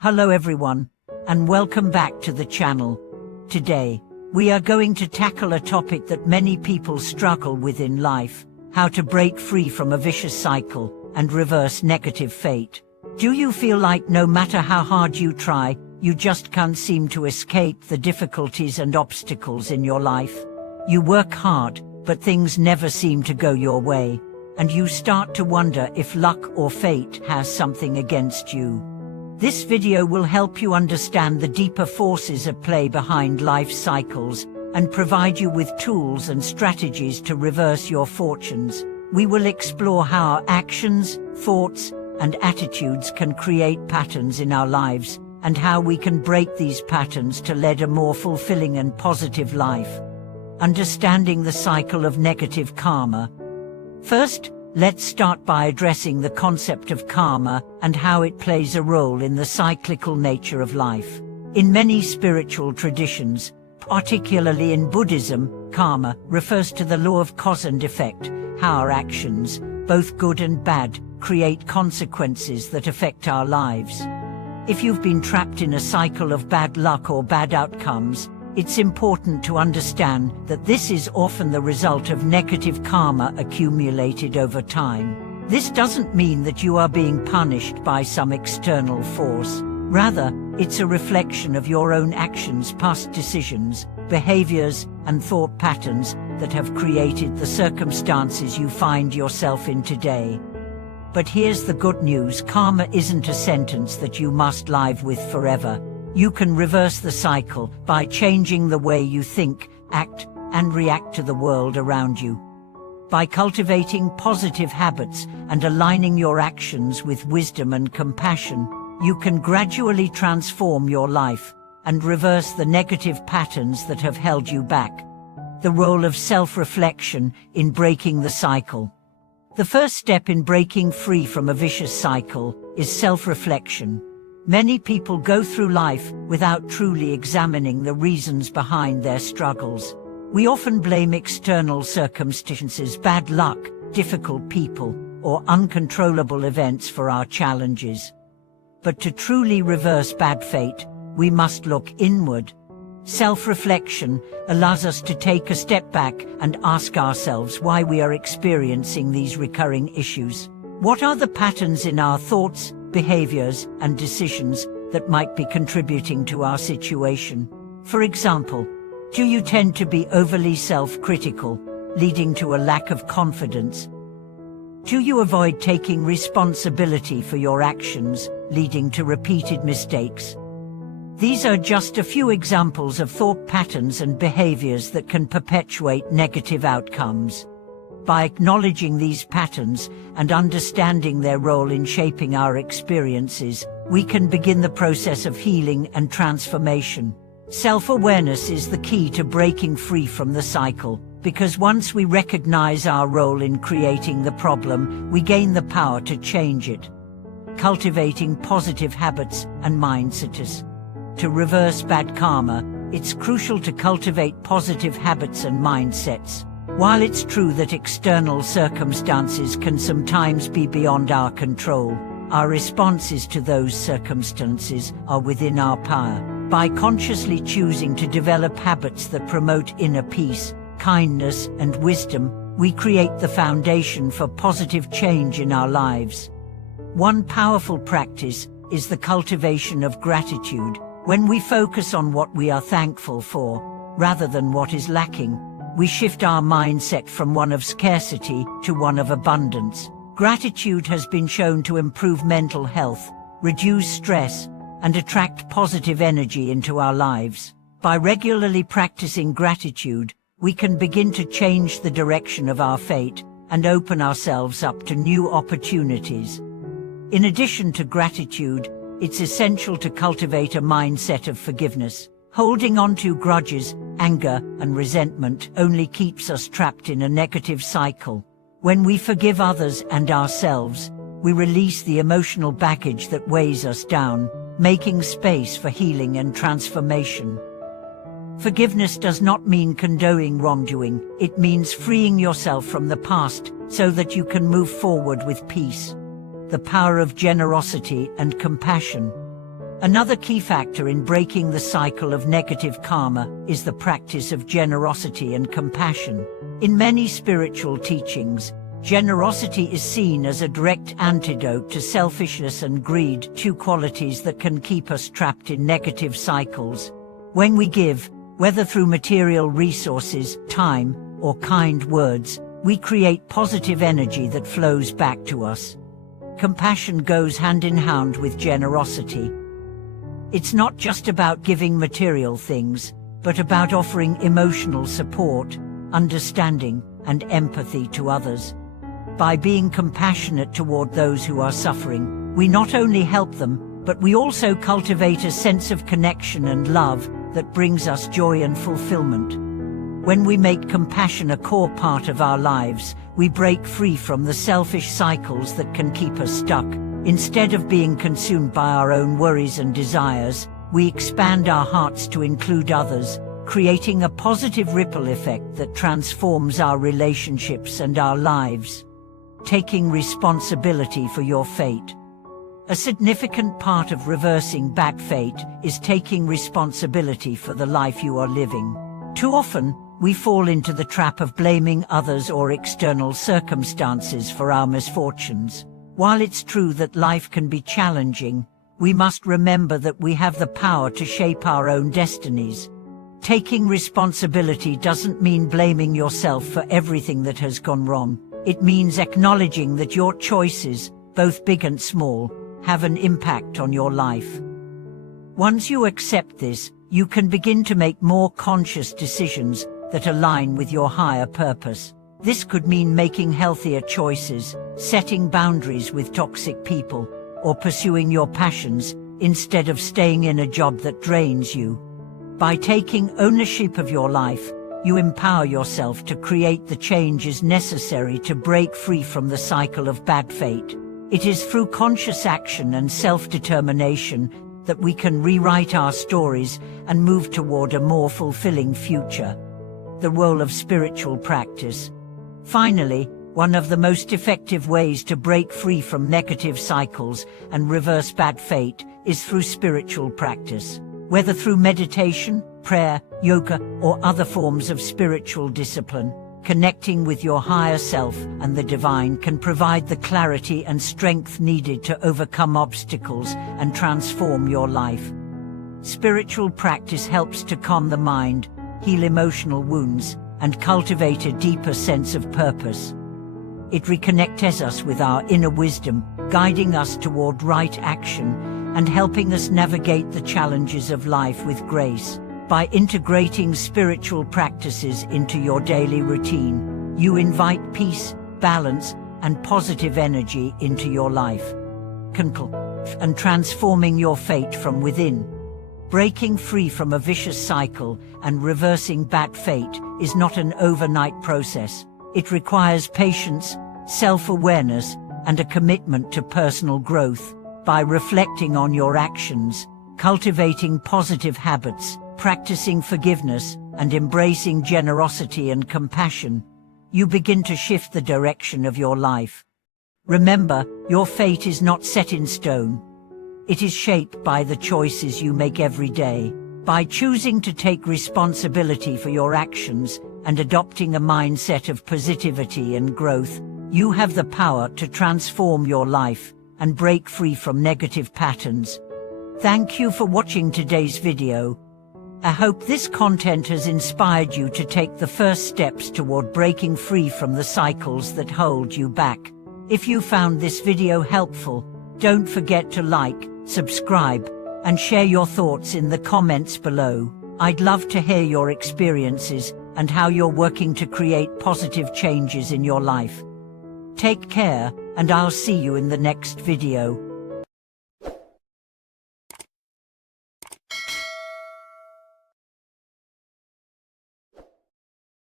Hello everyone, and welcome back to the channel. Today, we are going to tackle a topic that many people struggle with in life: how to break free from a vicious cycle and reverse negative fate. Do you feel like no matter how hard you try, you just can't seem to escape the difficulties and obstacles in your life? You work hard, but things never seem to go your way, and you start to wonder if luck or fate has something against you. This video will help you understand the deeper forces at play behind life cycles and provide you with tools and strategies to reverse your fortunes. We will explore how our actions, thoughts, and attitudes can create patterns in our lives, and how we can break these patterns to lead a more fulfilling and positive life. Understanding the cycle of negative karma. First, let's start by addressing the concept of karma and how it plays a role in the cyclical nature of life. In many spiritual traditions, particularly in Buddhism, karma refers to the law of cause and effect, how our actions, both good and bad, create consequences that affect our lives. If you've been trapped in a cycle of bad luck or bad outcomes, it's important to understand that this is often the result of negative karma accumulated over time. This doesn't mean that you are being punished by some external force. Rather, it's a reflection of your own actions, past decisions, behaviors, and thought patterns that have created the circumstances you find yourself in today. But here's the good news: karma isn't a sentence that you must live with forever. You can reverse the cycle by changing the way you think, act, and react to the world around you. By cultivating positive habits and aligning your actions with wisdom and compassion, you can gradually transform your life and reverse the negative patterns that have held you back. The role of self-reflection in breaking the cycle. The first step in breaking free from a vicious cycle is self-reflection. Many people go through life without truly examining the reasons behind their struggles. We often blame external circumstances, bad luck, difficult people, or uncontrollable events for our challenges. But to truly reverse bad fate, we must look inward. Self-reflection allows us to take a step back and ask ourselves why we are experiencing these recurring issues. What are the patterns in our thoughts, behaviors, and decisions that might be contributing to our situation? For example, do you tend to be overly self-critical, leading to a lack of confidence? Do you avoid taking responsibility for your actions, leading to repeated mistakes? These are just a few examples of thought patterns and behaviors that can perpetuate negative outcomes. By acknowledging these patterns and understanding their role in shaping our experiences, we can begin the process of healing and transformation. Self-awareness is the key to breaking free from the cycle, because once we recognize our role in creating the problem, we gain the power to change it. Cultivating positive habits and mindsets. To reverse bad karma, it's crucial to cultivate positive habits and mindsets. While it's true that external circumstances can sometimes be beyond our control, our responses to those circumstances are within our power. By consciously choosing to develop habits that promote inner peace, kindness, and wisdom, we create the foundation for positive change in our lives. One powerful practice is the cultivation of gratitude. When we focus on what we are thankful for, rather than what is lacking, we shift our mindset from one of scarcity to one of abundance. Gratitude has been shown to improve mental health, reduce stress, and attract positive energy into our lives. By regularly practicing gratitude, we can begin to change the direction of our fate and open ourselves up to new opportunities. In addition to gratitude, it's essential to cultivate a mindset of forgiveness. Holding on to grudges, anger, and resentment only keeps us trapped in a negative cycle. When we forgive others and ourselves, we release the emotional baggage that weighs us down, making space for healing and transformation. Forgiveness does not mean condoning wrongdoing. It means freeing yourself from the past so that you can move forward with peace. The power of generosity and compassion. Another key factor in breaking the cycle of negative karma is the practice of generosity and compassion. In many spiritual teachings, generosity is seen as a direct antidote to selfishness and greed, two qualities that can keep us trapped in negative cycles. When we give, whether through material resources, time, or kind words, we create positive energy that flows back to us. Compassion goes hand in hand with generosity. It's not just about giving material things, but about offering emotional support, understanding, and empathy to others. By being compassionate toward those who are suffering, we not only help them, but we also cultivate a sense of connection and love that brings us joy and fulfillment. When we make compassion a core part of our lives, we break free from the selfish cycles that can keep us stuck. Instead of being consumed by our own worries and desires, we expand our hearts to include others, creating a positive ripple effect that transforms our relationships and our lives. Taking responsibility for your fate. A significant part of reversing bad fate is taking responsibility for the life you are living. Too often, we fall into the trap of blaming others or external circumstances for our misfortunes. While it's true that life can be challenging, we must remember that we have the power to shape our own destinies. Taking responsibility doesn't mean blaming yourself for everything that has gone wrong. It means acknowledging that your choices, both big and small, have an impact on your life. Once you accept this, you can begin to make more conscious decisions that align with your higher purpose. This could mean making healthier choices, setting boundaries with toxic people, or pursuing your passions instead of staying in a job that drains you. By taking ownership of your life, you empower yourself to create the changes necessary to break free from the cycle of bad fate. It is through conscious action and self-determination that we can rewrite our stories and move toward a more fulfilling future. The role of spiritual practice. Finally, one of the most effective ways to break free from negative cycles and reverse bad fate is through spiritual practice. Whether through meditation, prayer, yoga, or other forms of spiritual discipline, connecting with your higher self and the divine can provide the clarity and strength needed to overcome obstacles and transform your life. Spiritual practice helps to calm the mind, heal emotional wounds, and cultivate a deeper sense of purpose. It reconnects us with our inner wisdom, guiding us toward right action and helping us navigate the challenges of life with grace. By integrating spiritual practices into your daily routine, you invite peace, balance, and positive energy into your life, and transforming your fate from within. Breaking free from a vicious cycle and reversing bad fate is not an overnight process. It requires patience, self-awareness, and a commitment to personal growth. By reflecting on your actions, cultivating positive habits, practicing forgiveness, and embracing generosity and compassion, you begin to shift the direction of your life. Remember, your fate is not set in stone. It is shaped by the choices you make every day. By choosing to take responsibility for your actions and adopting a mindset of positivity and growth, you have the power to transform your life and break free from negative patterns. Thank you for watching today's video. I hope this content has inspired you to take the first steps toward breaking free from the cycles that hold you back. If you found this video helpful, don't forget to like, subscribe, and share your thoughts in the comments below. I'd love to hear your experiences and how you're working to create positive changes in your life. Take care, and I'll see you in the next video.